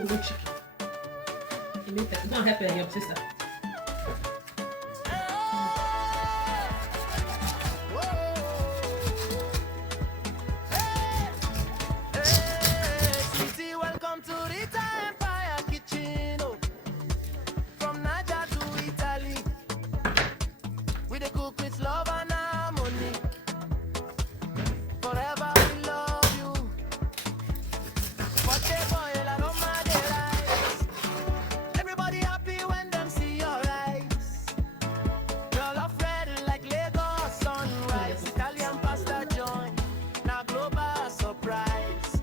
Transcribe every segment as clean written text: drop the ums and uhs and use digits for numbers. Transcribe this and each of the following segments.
Oh, chicken. You need that. Go and help your sister. Welcome to Rita Empire Kitchen. Oh. From Niger to Italy, we dey cook with love and harmony. Forever we love you. Forte boil aroma dey rise. Everybody happy when them see your eyes. Jollof red like Lagos sunrise. Italian pasta joint, now global surprise.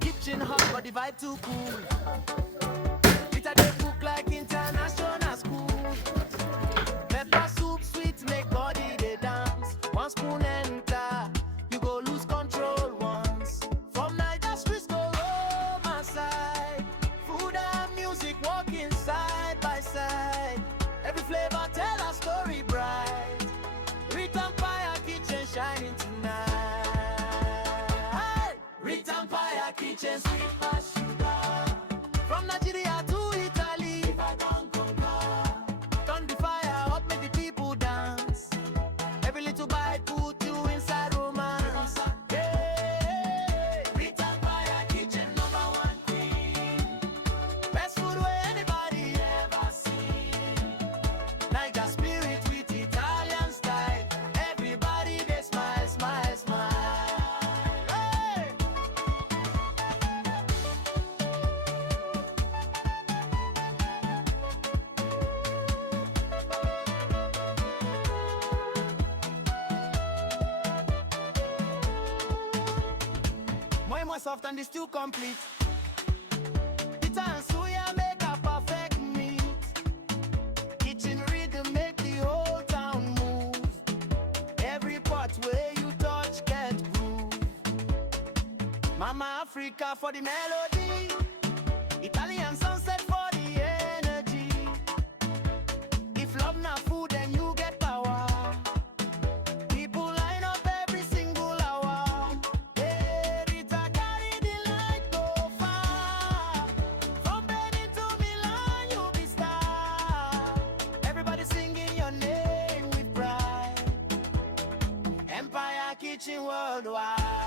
Kitchen hot but the vibe too cool. It a dey cook like international school. Pepper soup sweet make body dey dance. One spoon enter, you go lose control once. From Niger streets go Roma side. Food and music walking side by side. Every flavor tell a story bright. Rita Empire Kitchen shining tonight. Rita Empire Kitchen sweet as sugar. From Nigeria to Italy, if I don't conquer. Turn the fire up, make the people dance. Every little bite put you inside romance. Hey, Rita Empire Kitchen #1 queen. Best food where anybody ever seen. Niger spirit with Italian style. Everybody they smile, smile, smile. Hey! More soft and the stew complete. Pita and suya make a perfect meat. Kitchen rhythm make the whole town move. Every pot where you touch get groove. Mama Africa for the melody. Italian sunset for the energy. If love na food, then you get power. People line up every single hour. Hey, Rita carry the light go far. From Benin to Milan, you'll be star. Everybody singing your name with pride. Empire Kitchen worldwide.